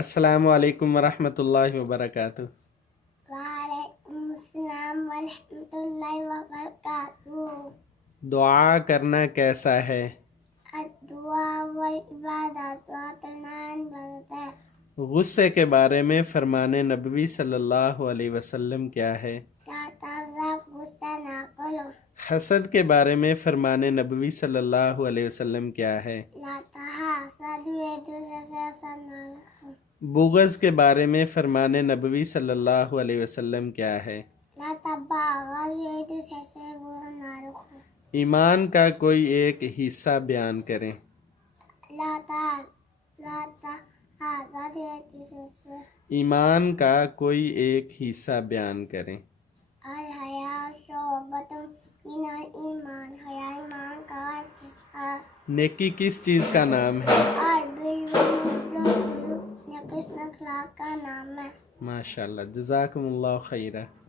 السلام علیکم ورحمۃ اللہ وبرکاتہ۔ وعلیکم السلام ورحمۃ اللہ وبرکاتہ۔ دعا کرنا کیسا ہے؟ الدعاء والعبادات وطنان بنتا ہے۔ غصے کے بارے میں فرمان نبوی صلی اللہ علیہ وسلم کیا ہے؟ لا تغضب، غصہ نہ کرو۔ حسد کے بارے میں فرمان نبوی صلی اللہ علیہ وسلم کیا ہے؟ لا تحاسد، ایک دوسرے سے حسد نہ رکھو۔ بغض کے بارے میں فرمان نبوی صلی اللہ علیہ وسلم کیا ہے؟ لا تباغض، ایک دوسرے سے برا نہ رکھو۔ ایمان کا کوئی ایک حصہ بیان کریں۔ لا تحاسد، ایک دوسرے سے۔ ایمان کا کوئی ایک حصہ بیان کریں۔ الحیا شعبۃ من الایمان، حیا ایمان کا ایک حصہ۔ نیکی کس چیز کا نام ہے؟ البر والمثل، نیک حسن اخلاق کا نام ہے۔ ماشاءاللہ، جزاکم اللہ خیرہ۔